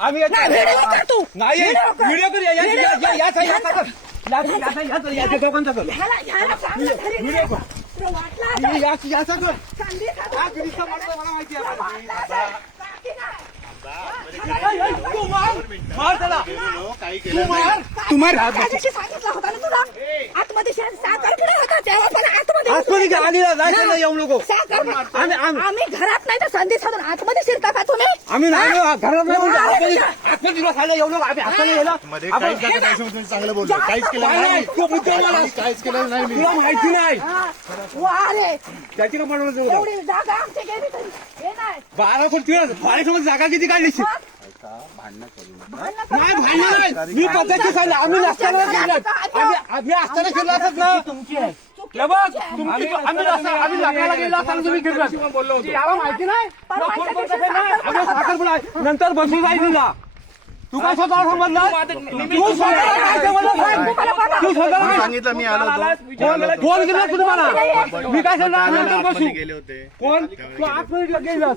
आम्ही व्हिडिओ करूया येऊ नको आम्ही घरात नाही तर संधी साधून आतमध्ये शिरता का तुम्ही? आम्ही नाही घरात नाही येऊ नको आम्ही हाताने गेला चांगलं बोललो काहीच केलं नाही काहीच केलं नाही तुला माहिती नाही वा रे त्याची का बनवलं एवढी जागा आमची गेली तरी हे नाही 12 जागा किती काढली नाही भांडण मी पद्धती सांगितलं आम्ही नसताना आम्ही असताना फिरला असत ना आम्ही लग्नाला गेलो असताना तुम्ही फिरला बोललो होतो याला माहिती नाही साखरपुडा नंतर बसून जाईल तुला तू काय स्वतः समजला तू स्वतः सांगितलं मी आलो फोन केला तुम्हाला मी काय सांगणार नंतर बसू गेले होते कोण तू 8 मिनिट गेला